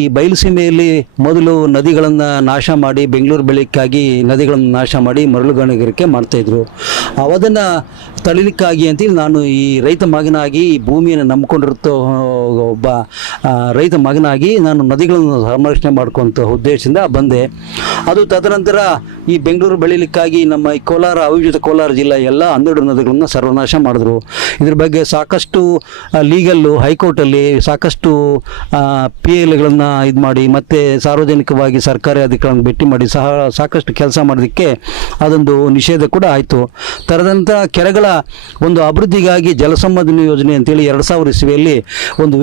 ಈ ಬಯಲುಸೀಮೆಯಲ್ಲಿ ಮೊದಲು ನದಿಗಳನ್ನು ನಾಶ ಮಾಡಿ ಬೆಂಗಳೂರು ಬೆಳಕ್ಕಾಗಿ ನದಿಗಳನ್ನು ನಾಶ ಮಾಡಿ ಮರಳು ಗಣಿಗಾರಿಕೆ ಮಾಡ್ತಾಯಿದ್ರು ಅವದನ್ನು ತಳಿಲಿಕ್ಕಾಗಿ ಅಂತೇಳಿ ನಾನು ಈ ರೈತ ಮಗನಾಗಿ ಈ ಭೂಮಿಯನ್ನು ನಂಬ್ಕೊಂಡಿರುತ್ತೋ ಒಬ್ಬ ರೈತ ಮಗನಾಗಿ ನಾನು ನದಿಗಳನ್ನು ಸಂರಕ್ಷಣೆ ಮಾಡ್ಕೊಂತ ಉದ್ದೇಶದಿಂದ ಬಂದೆ. ಅದು ತದನಂತರ ಈ ಬೆಂಗಳೂರು ಬೆಳೀಲಿಕ್ಕಾಗಿ ನಮ್ಮ ಈ ಕೋಲಾರ, ಅವಿಭಜಿತ ಕೋಲಾರ ಜಿಲ್ಲೆ ಎಲ್ಲ ಹನ್ನೆರಡು ನದಿಗಳನ್ನು ಸರ್ವನಾಶ ಮಾಡಿದ್ರು. ಇದ್ರ ಬಗ್ಗೆ ಸಾಕಷ್ಟು ಲೀಗಲ್ಲು ಹೈಕೋರ್ಟಲ್ಲಿ ಸಾಕಷ್ಟು ಪಿ ಎಲ್ಗಳನ್ನು ಇದು ಮಾಡಿ, ಮತ್ತು ಸಾರ್ವಜನಿಕವಾಗಿ ಸರ್ಕಾರಿ ಅಧಿಕಾರಿಗಳನ್ನು ಭೇಟಿ ಮಾಡಿ ಸಹ ಸಾಕಷ್ಟು ಕೆಲಸ ಮಾಡೋದಕ್ಕೆ ಅದೊಂದು ನಿಷೇಧ ಕೂಡ ಆಯಿತು. ತರದಂತಹ ಕೆರೆಗಳ ಒಂದು ಅಭಿವೃದ್ಧಿಗಾಗಿ ಜಲಸಂಬಂಧನ ಯೋಜನೆ ಅಂತೇಳಿ ಎರಡು ಸಾವಿರ ಇಸ್ವಿಯಲ್ಲಿ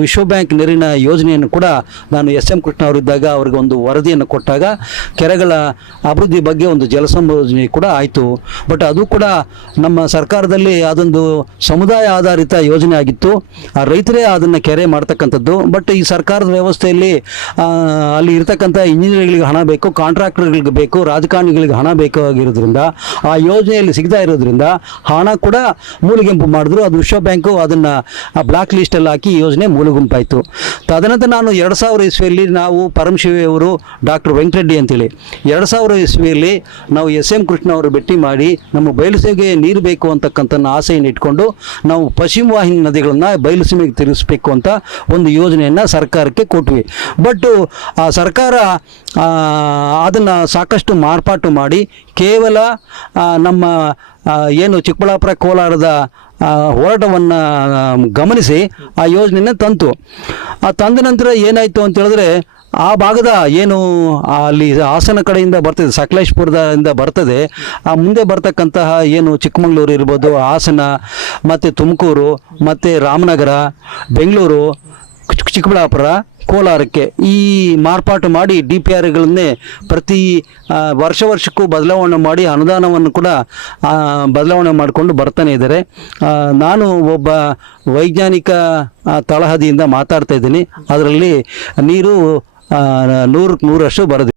ವಿಶ್ವ ಬ್ಯಾಂಕ್ ನೀರಿನ ಯೋಜನೆಯನ್ನು ಕೂಡ ನಾನು ಎಸ್ ಎಂ ಕೃಷ್ಣ ಅವರಿದ್ದಾಗ ಅವ್ರಿಗೆ ಒಂದು ವರದಿಯನ್ನು ಕೊಟ್ಟಾಗ ಕೆರೆಗಳ ಅಭಿವೃದ್ಧಿ ಬಗ್ಗೆ ಒಂದು ಜಲಸಂಯೋಜನೆ ಯೋಜನೆ ಕೂಡ ಆಯಿತು. ಬಟ್ ಅದು ಕೂಡ ನಮ್ಮ ಸರ್ಕಾರದಲ್ಲಿ ಅದೊಂದು ಸಮುದಾಯ ಆಧಾರಿತ ಯೋಜನೆ ಆಗಿತ್ತು. ಆ ರೈತರೇ ಅದನ್ನು ಕೆರೆ ಮಾಡ್ತಕ್ಕಂಥದ್ದು. ಬಟ್ ಈ ಸರ್ಕಾರದ ವ್ಯವಸ್ಥೆಯಲ್ಲಿ ಅಲ್ಲಿ ಇರತಕ್ಕಂಥ ಇಂಜಿನಿಯರ್ಗಳಿಗೆ ಹಣ ಬೇಕು, ಕಾಂಟ್ರಾಕ್ಟರ್ಗಳಿಗೆ ಬೇಕು, ರಾಜಕಾರಣಿಗಳಿಗೆ ಹಣ ಬೇಕಾಗಿರೋದ್ರಿಂದ ಆ ಯೋಜನೆಯಲ್ಲಿ ಸಿಗ್ತಾ ಇರೋದ್ರಿಂದ ಹಣ ಕೂಡ ಮೂಲಿಗೆಂಪು ಮಾಡಿದ್ರು. ಅದು ವಿಶ್ವ ಬ್ಯಾಂಕು ಅದನ್ನು ಬ್ಲಾಕ್ ಲಿಸ್ಟಲ್ಲಿ ಹಾಕಿ ಈ ಯೋಜನೆ ಮೂಲಗುಂಪಾಯಿತು ತದನಂತರ ನಾನು ಎರಡು ಸಾವಿರ ಇಸ್ವಿಯಲ್ಲಿ ನಾವು ಪರಮಶಿವಿಯವರು ಡಾಕ್ಟರ್ ವೆಂಕಟರೆಡ್ಡಿ ಅಂತೇಳಿ. ಎರಡು ಸಾವಿರ ಇಸ್ವಿಯಲ್ಲಿ ನಾವು ಎಸ್ ಎಂ ಕೃಷ್ಣ ಅವರು ಭೇಟಿ ಮಾಡಿ ನಮ್ಮ ಬಯಲುಸೀಮೆಗೆ ನೀರು ಬೇಕು ಅಂತಕ್ಕಂಥ ಆಸೆಯನ್ನು ಇಟ್ಕೊಂಡು ನಾವು ಪಶ್ಚಿಮ ವಾಹಿನಿ ನದಿಗಳನ್ನು ಬಯಲುಸೀಮೆಗೆ ತಿರುಗಿಸಬೇಕು ಅಂತ ಒಂದು ಯೋಜನೆಯನ್ನು ಸರ್ಕಾರಕ್ಕೆ ಕೊಟ್ವಿ. ಬಟ್ ಆ ಸರ್ಕಾರ ಅದನ್ನು ಸಾಕಷ್ಟು ಮಾರ್ಪಾಟು ಮಾಡಿ ಕೇವಲ ನಮ್ಮ ಏನು ಚಿಕ್ಕಬಳ್ಳಾಪುರ ಕೋಲಾರದ ಹೋರಾಟವನ್ನು ಗಮನಿಸಿ ಆ ಯೋಜನೆಯನ್ನು ತಂತು. ಆ ತಂದ ನಂತರ ಏನಾಯಿತು ಅಂತ ಹೇಳಿದ್ರೆ ಆ ಭಾಗದ ಏನು ಅಲ್ಲಿ ಹಾಸನ ಕಡೆಯಿಂದ ಬರ್ತದೆ, ಸಕಲೇಶ್ಪುರದಿಂದ ಬರ್ತದೆ. ಆ ಮುಂದೆ ಬರ್ತಕ್ಕಂತಹ ಏನು ಚಿಕ್ಕಮಗಳೂರು ಇರ್ಬೋದು, ಹಾಸನ, ಮತ್ತು ತುಮಕೂರು, ಮತ್ತು ರಾಮನಗರ, ಬೆಂಗಳೂರು ಚಿಕ್ಕಬಳ್ಳಾಪುರ ಕೋಲಾರಕ್ಕೆ ಈ ಮಾರ್ಪಾಟು ಮಾಡಿ ಡಿ ಪಿ ಆರ್ಗಳನ್ನೇ ಪ್ರತಿ ವರ್ಷ ವರ್ಷಕ್ಕೂ ಬದಲಾವಣೆ ಮಾಡಿ ಅನುದಾನವನ್ನು ಕೂಡ ಬದಲಾವಣೆ ಮಾಡಿಕೊಂಡು ಬರ್ತಾನೆ ಇದ್ದಾರೆ. ನಾನು ಒಬ್ಬ ವೈಜ್ಞಾನಿಕ ತಳಹದಿಯಿಂದ ಮಾತಾಡ್ತಾ ಇದ್ದೀನಿ. ಅದರಲ್ಲಿ ನೀರು ನೂರಕ್ಕೆ ನೂರಷ್ಟು ಬರೋದು